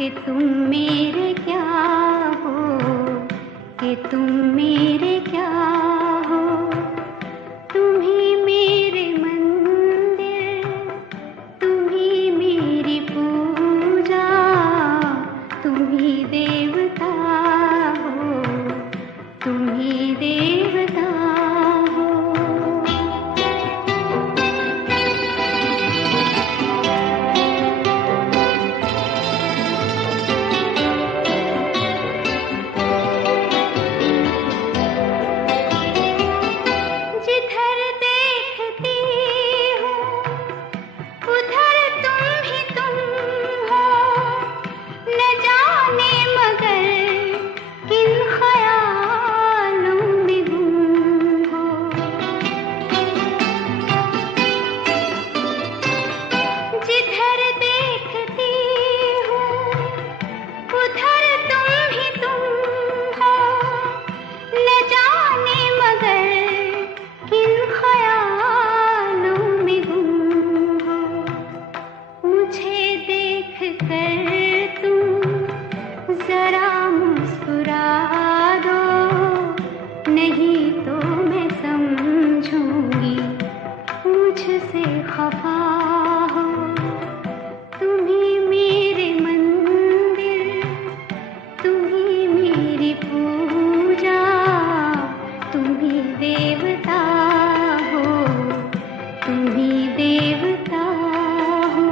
कि तुम मेरे क्या हो, कि तुम मेरे क्या हो। तुम ही मेरे मंदिर, तुम ही मेरी पूजा, तुम ही देवता हो, तुम ही देवता हो। जिधर देखती हूँ उधर तुम ही तुम हो, न जाने मगर किन ख्यालों में गुम हो। जिधर देखती हूँ उधर तुम ही तुम हो, न जाने मगर किन ख्यालों में गुम हो। मुझे देख कर तुम जरा मुस्कुरा दो, नहीं तो मैं समझूंगी मुझसे खफा हो। तुम ही मेरे मंदिर, तुम ही मेरी पूजा, तुम ही देवता हो, तुम ही देवता हो।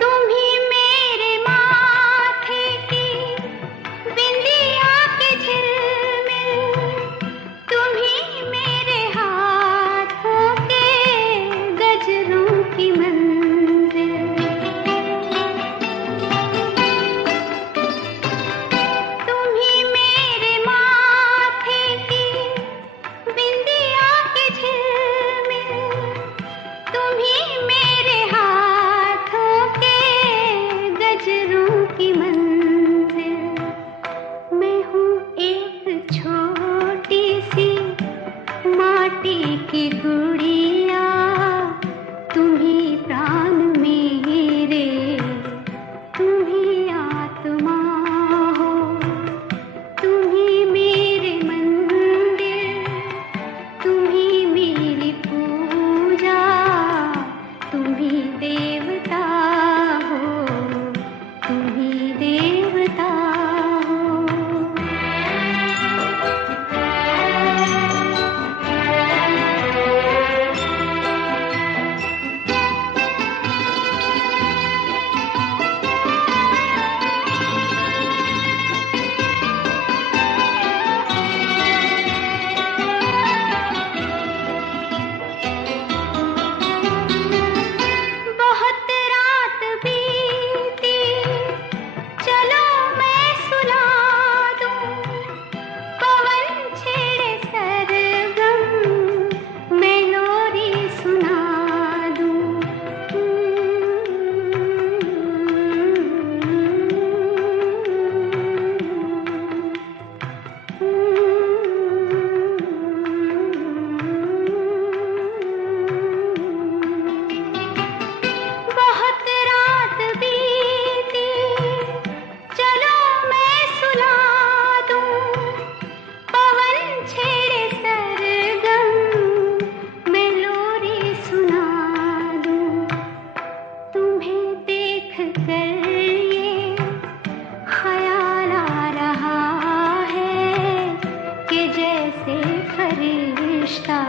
तुम ही मेरे माथे की बिंदिया की झिलमिल, तुम ही मेरे हाथों के गजरों की मंजिल। तुम ही मेरे माथे की बिंदिया की झिलमिल, तुम ही मेरे हाथों के गजरों की मंजिल। मैं हूँ एक छोटी सी माटी की गुड़िया, तुम ही प्राण मेरे, तुम ही आत्मा हो। तुम ही मेरे मंदिर, तुम ही मेरी पूजा, तुम ही देवता हो, तुम ही देवता हो। बहुत रात बीती, चलो मैं सुना दूं, पवन छेड़े सरगम, मैं लोरी सुना दूं। बहुत रात बीती, चलो मैं सुना दूं, पवन छेड़े सरगम, मैं लोरी सुना दूं। तुम्हें देख कर ये ख्याल आ रहा है कि जैसे फरिश्ता